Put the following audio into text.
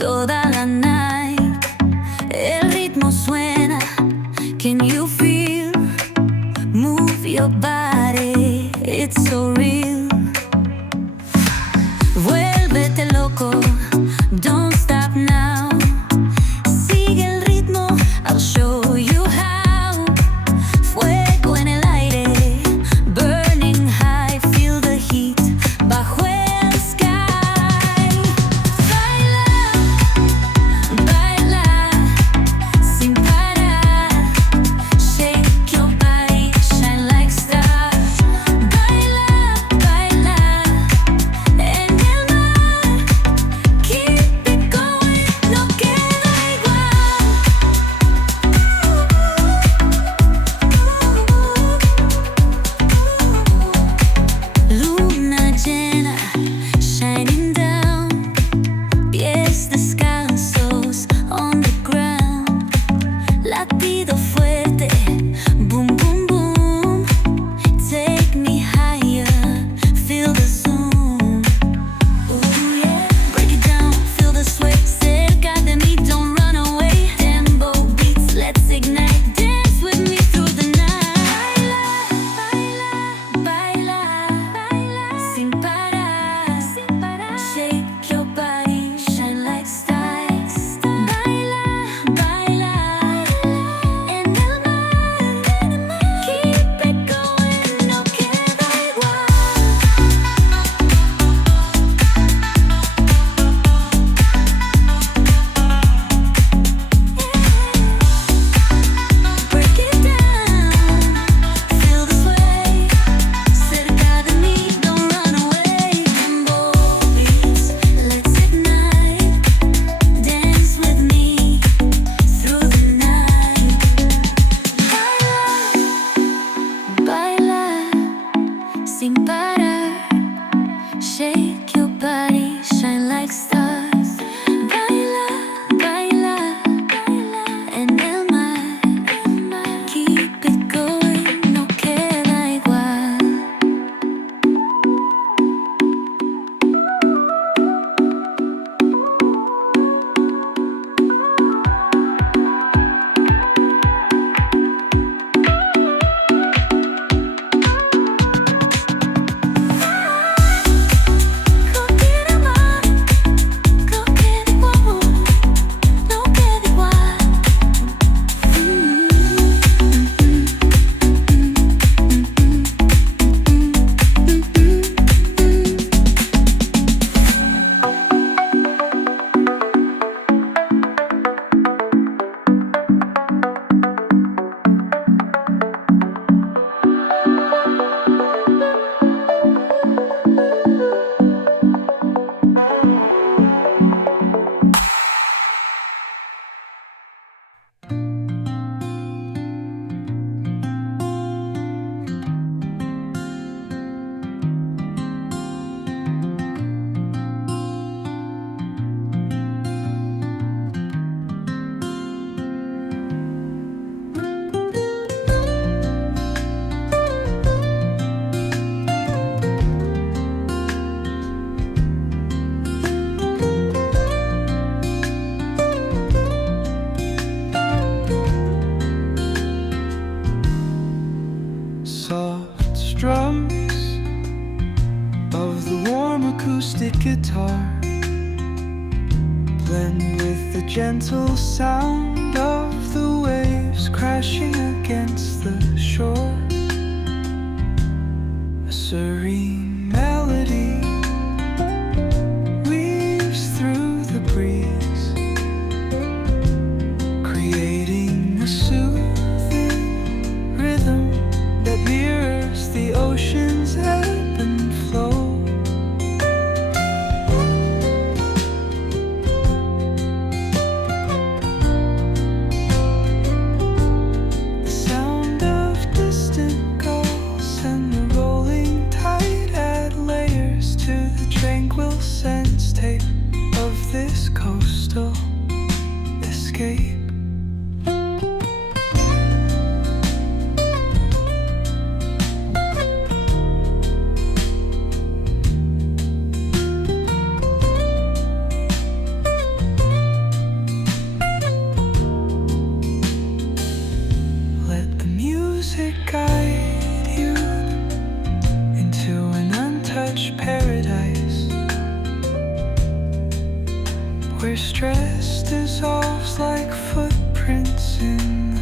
toda la night. El ritmo suena, can you feel? Move your body, it's so real. Vuélvete loco, don't stop now. Sigue el ritmo, I'll show you how. Fuego en el aire, burning high, feel the heat bajo el sky. Baila, baila, sin parar. Shake your body, shine like stars. Baila, baila, en el mar. Keep it going, no queda igual. Luna llena, shining down. Pies descalzos on the ground. Latido fuerte, boom, boom, boom. Take me higher, feel the zoom. Ooh, yeah. Break it down, feel the sway. Cerca de mí, don't run away. Tempo beats, let's ignite. Dance with me through the night. Baila, baila, baila, sin parar, sin parar. Shake your body, shine like stars. Baila, baila, en el mar. Keep it going, no queda igual. Break it down, feel the sway. Cerca de mí, don't run away. Tempo beats, let's ignite. Dance with me through the night. Baila, baila, sin parar. Shake your body, shine like stars. Baila, baila, baila, en el mar. Keep it going, no queda igual. No queda igual, no queda igual, no queda igual. Soft strums of the warm acoustic guitar blend with the gentle sound of the waves crashing against the shore. A serene melody weaves through the breeze, creating a soothing rhythm that mirrors the ocean's ebb and flow. The sound of distant gulls and the rolling tide add layers to the tranquil sense tape of this coastal escape. where stress dissolves like footprints in